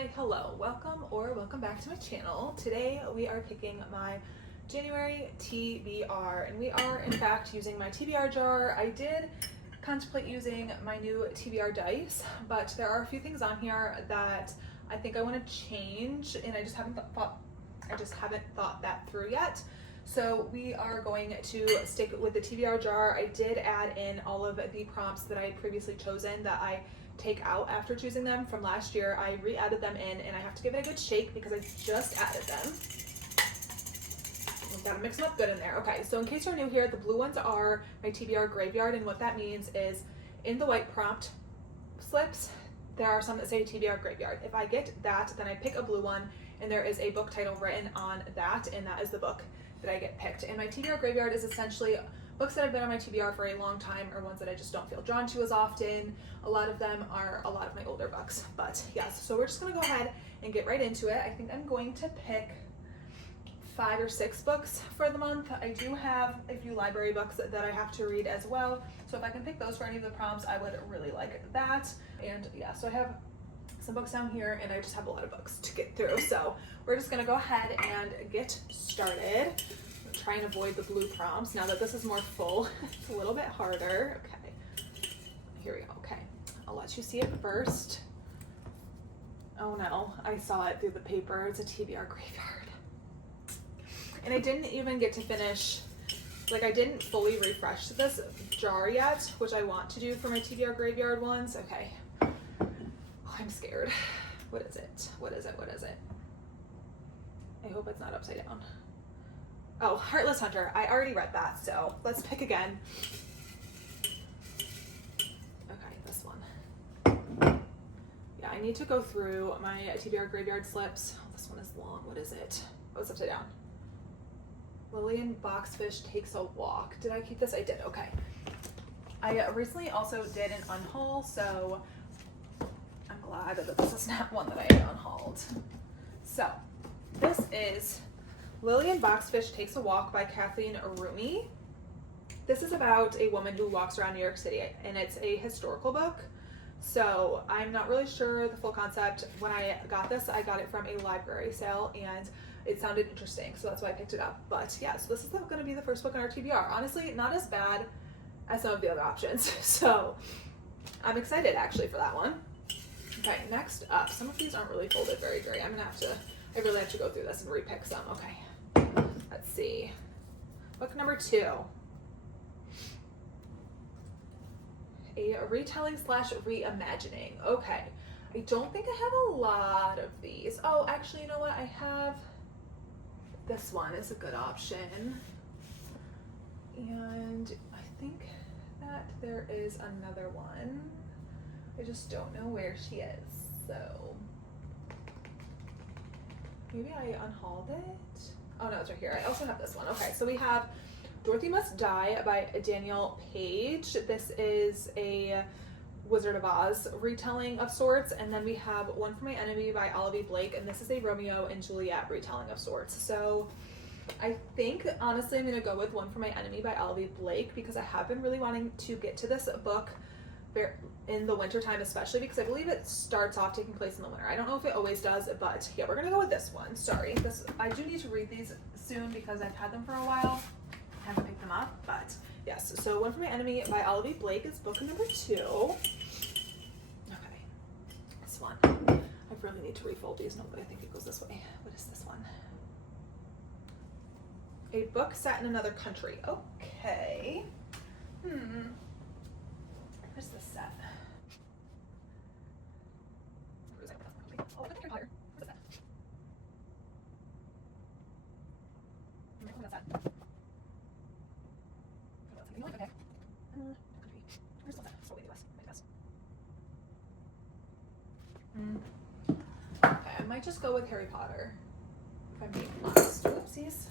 Hi, hello, welcome back to my channel. Today we are picking my January TBR, and we are in fact using my TBR jar. I did contemplate using my new TBR dice, but there are a few things on here that I think I want to change, and I just haven't thought that through yet. So we are going to stick with the TBR jar. I did add in all of the prompts that I had previously chosen that I take out after choosing them from last year. I re-added them in, and I have to give it a good shake because I just added them. I've got to mix them up good in there. Okay, so in case you're new here, the blue ones are my TBR graveyard, and what that means is in the white prompt slips, there are some that say TBR graveyard. If I get that, then I pick a blue one, and there is a book title written on that, and that is the book that I get picked. And my TBR graveyard is essentially books that have been on my TBR for a long time, or ones that I just don't feel drawn to as often. A lot of them are a lot of my older books, but yes, so we're just gonna go ahead and get right into it. I think I'm going to pick 5 or 6 books for the month. I do have a few library books that I have to read as well, so if I can pick those for any of the prompts, I would really like that. And yeah, so I have some books down here, and I just have a lot of books to get through, so we're just gonna go ahead and get started. Try and avoid the blue prompts. Now that this is more full, it's a little bit harder. Okay, here we go. Okay, I'll let you see it first. Oh no, I saw it through the paper. It's a TBR graveyard. And I didn't even get to finish, like I didn't fully refresh this jar yet, which I want to do for my TBR graveyard ones. Okay, oh, I'm scared. What is it? What is it? What is it? I hope it's not upside down. Oh, Heartless Hunter. I already read that, so let's pick again. Okay, this one. Yeah, I need to go through my TBR graveyard slips. Oh, this one is long. What is it? Oh, it's upside down. Lillian Boxfish Takes a Walk. Did I keep this? I did. Okay. I recently also did an unhaul, so I'm glad that this is not one that I unhauled. So, this is Lillian Boxfish Takes a Walk by Kathleen Rumi. This is about a woman who walks around New York City, and it's a historical book. So I'm not really sure the full concept. When I got this, I got it from a library sale, and it sounded interesting, so that's why I picked it up. But yeah, so this is going to be the first book in our TBR. Honestly, not as bad as some of the other options. So I'm excited actually for that one. Okay, next up, some of these aren't really folded very great. I really have to go through this and repick some. Okay. Let's see. Book number 2. A retelling / reimagining. Okay. I don't think I have a lot of these. Oh, actually, you know what? I have this one is a good option. And I think that there is another one. I just don't know where she is. So maybe I unhauled it. Oh no, it's right here. I also have this one. Okay, so we have Dorothy Must Die by Daniel Page. This is a Wizard of Oz retelling of sorts. And then we have One for My Enemy by Olivia Blake, and this is a Romeo and Juliet retelling of sorts. So I think, honestly, I'm going to go with One for My Enemy by Olivia Blake because I have been really wanting to get to this book in the winter time, especially because I believe it starts off taking place in the winter. I don't know if it always does, but yeah, we're gonna go with this one. Sorry, I do need to read these soon because I've had them for a while. I haven't picked them up, but yes. So One for My Enemy by Olivia Blake is book number 2. Okay, this one. I really need to refold these. No, but I think it goes this way. What is this one? A book set in another country. Okay. Where's the set? Where is it? Oh, look at Harry Potter. Where's the set? Where's that? Okay. Where's the set? It's probably the US. Okay, I might just go with Harry Potter. If I'm being honest. Whoopsies.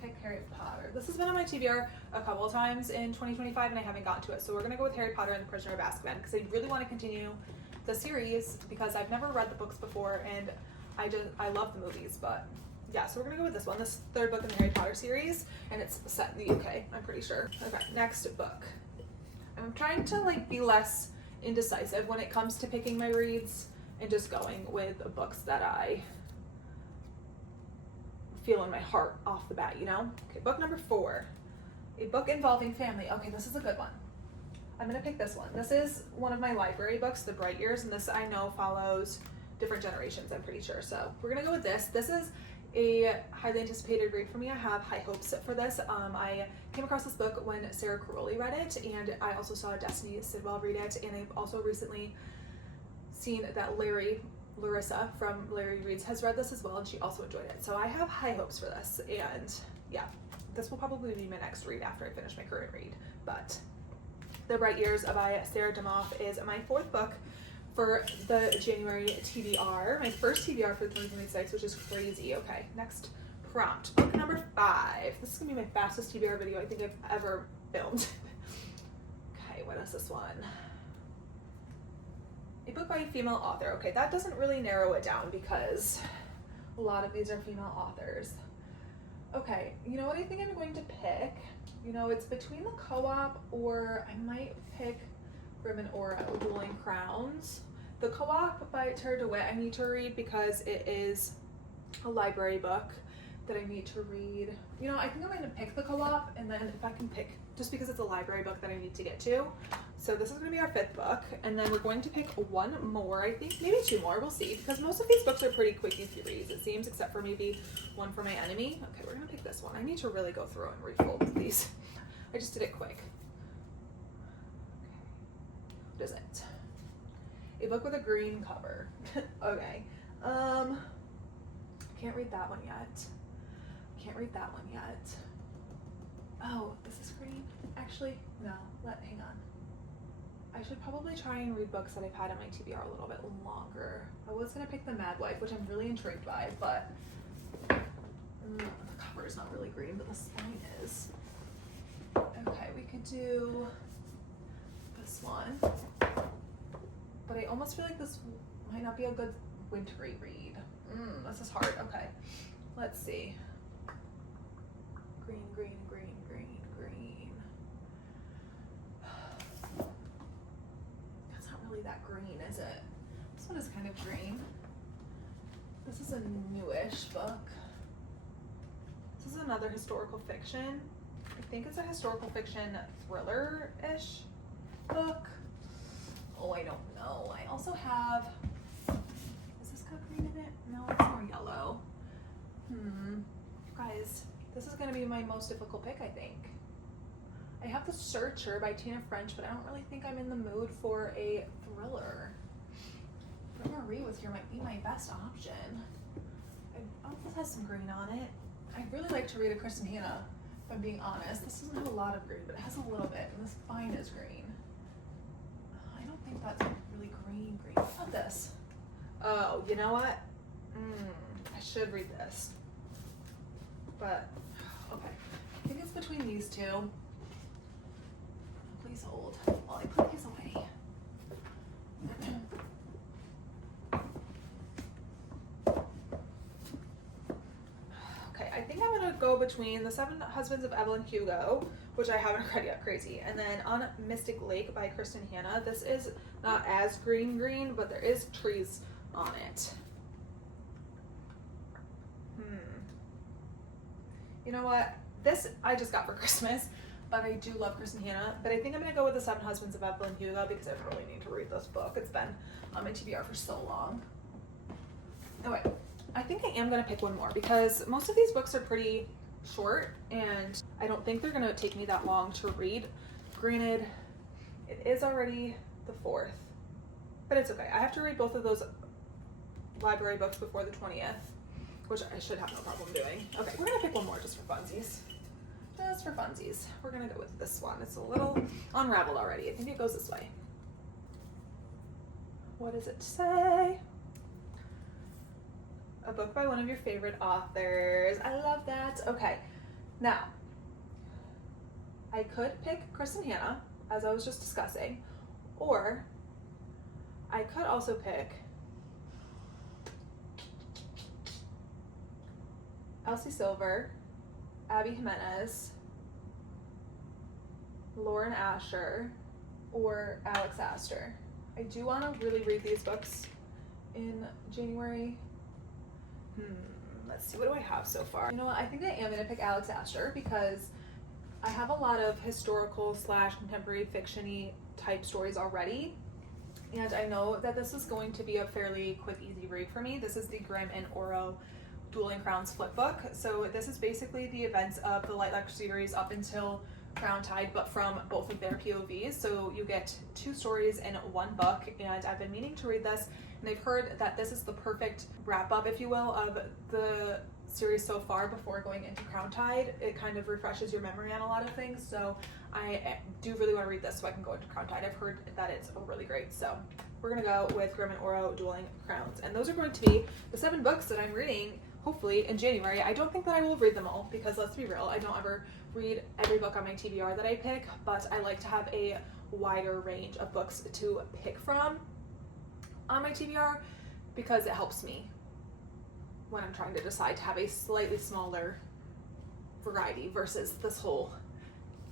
Pick Harry Potter. This has been on my TBR a couple of times in 2025, and I haven't gotten to it. So we're gonna go with Harry Potter and the Prisoner of Azkaban because I really want to continue the series because I've never read the books before, and I love the movies. But yeah, so we're gonna go with this one, this 3rd book in the Harry Potter series, and it's set in the UK, I'm pretty sure. Okay, next book. I'm trying to be less indecisive when it comes to picking my reads and just going with books that I feel in my heart off the bat, you know? Okay, book number 4, a book involving family. Okay, this is a good one. I'm gonna pick this one. This is one of my library books, The Bright Years, and this I know follows different generations, I'm pretty sure. So we're gonna go with this. This is a highly anticipated read for me. I have high hopes for this. I came across this book when Sarah Caroli read it, and I also saw Destiny Sidwell read it, and I've also recently seen that Larissa from Larry Reads has read this as well, and she also enjoyed it. So I have high hopes for this, and yeah, this will probably be my next read after I finish my current read. But The Bright Years by Sarah Demoff is my 4th book for the January TBR, my first TBR for 2026, which is crazy. Okay, next prompt, book number 5. This is gonna be my fastest TBR video I think I've ever filmed. Okay, what is this one? A book by a female author. Okay, that doesn't really narrow it down because a lot of these are female authors. Okay, you know what I think I'm going to pick? You know, it's between the co-op, or I might pick Grim and Aura, Dueling Crowns. The co-op by Tara DeWitt I need to read because it is a library book that I need to read. You know, I think I'm going to pick the co-op, and then if I can pick, just because it's a library book that I need to get to. So this is going to be our 5th book, and then we're going to pick one more, I think, maybe 2 more, we'll see, because most of these books are pretty quick, easy reads, it seems, except for maybe one for my enemy. Okay, we're going to pick this one. I need to really go through and refold these. I just did it quick. What is it? A book with a green cover. Okay. Can't read that one yet. Can't read that one yet. Oh, this is green? Actually, no. Hang on. I should probably try and read books that I've had in my TBR a little bit longer. I was gonna pick The Mad Wife, which I'm really intrigued by, but the cover is not really green, but the spine is. Okay, we could do this one. But I almost feel like this might not be a good wintry read. This is hard. Okay, let's see. Green, green, green, green, green. That's not really that green, is it? This one is kind of green. This is a newish book. This is another historical fiction. I think it's a historical fiction thriller-ish book. Oh, I don't know. I also have, is this got green in it? No, it's more yellow. Guys, this is gonna be my most difficult pick, I think. I have The Searcher by Tina French, but I don't really think I'm in the mood for a thriller. Bring Marie with here might be my best option. Oh, this has some green on it. I'd really like to read a Kristen Hanna, if I'm being honest. This doesn't have a lot of green, but it has a little bit, and this spine is green. I don't think that's really green. What about this? Oh, you know what? I should read this. But, okay. I think it's between these 2. Please hold while I put these away. Okay, I think I'm gonna go between The 7 Husbands of Evelyn Hugo, which I haven't read yet, crazy, and then On Mystic Lake by Kristen Hanna. This is not as green, but there is trees on it. You know what? This I just got for Christmas, but I do love Kristen Hanna. But I think I'm gonna go with The 7 Husbands of Evelyn Hugo because I really need to read this book. It's been on my TBR for so long. Okay, I think I am gonna pick one more because most of these books are pretty short and I don't think they're gonna take me that long to read. Granted, it is already the 4th, but it's okay. I have to read both of those library books before the 20th. Which I should have no problem doing. Okay, we're gonna pick one more just for funsies. Just for funsies. We're gonna go with this one. It's a little unraveled already. I think it goes this way. What does it say? A book by one of your favorite authors. I love that. Okay, now, I could pick Kristen Hanna, as I was just discussing, or I could also pick Elsie Silver, Abby Jimenez, Lauren Asher, or Alex Astor. I do want to really read these books in January. Let's see, what do I have so far? You know what, I think I am going to pick Alex Astor because I have a lot of historical / contemporary fiction-y type stories already. And I know that this is going to be a fairly quick, easy read for me. This is the Grimm and Oro Dueling Crowns flip book. So this is basically the events of the Light Lecture series up until Crown Tide, but from both of their POVs. So you get 2 stories in one book, and I've been meaning to read this, and I've heard that this is the perfect wrap up, if you will, of the series so far before going into Crown Tide. It kind of refreshes your memory on a lot of things, so I do really want to read this so I can go into Crown Tide. I've heard that it's really great, so we're going to go with Grimm and Oro Dueling Crowns, and those are going to be the 7 books that I'm reading hopefully in January. I don't think that I will read them all because, let's be real, I don't ever read every book on my TBR that I pick, but I like to have a wider range of books to pick from on my TBR because it helps me when I'm trying to decide to have a slightly smaller variety versus this whole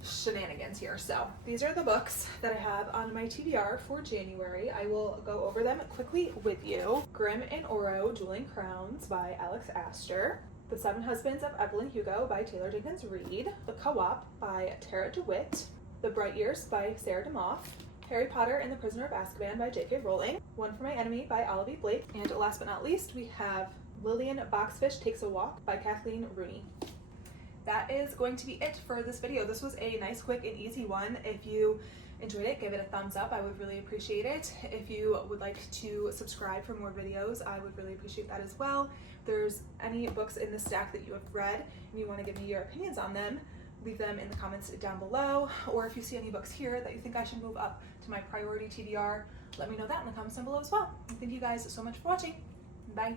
shenanigans here. So these are the books that I have on my TBR for January. I will go over them quickly with you. Grimm and Oro Dueling Crowns by Alex Astor. The 7 Husbands of Evelyn Hugo by Taylor Jenkins Reid. The Co-op by Tara DeWitt. The Bright Years by Sarah DeMoff. Harry Potter and the Prisoner of Azkaban by J.K. Rowling. One for My Enemy by Olivia Blake. And last but not least, we have Lillian Boxfish Takes a Walk by Kathleen Rooney. That is going to be it for this video. This was a nice, quick, and easy one. If you enjoyed it, give it a thumbs up. I would really appreciate it. If you would like to subscribe for more videos, I would really appreciate that as well. If there's any books in the stack that you have read and you want to give me your opinions on them, leave them in the comments down below. Or if you see any books here that you think I should move up to my priority TBR, let me know that in the comments down below as well. And thank you guys so much for watching. Bye.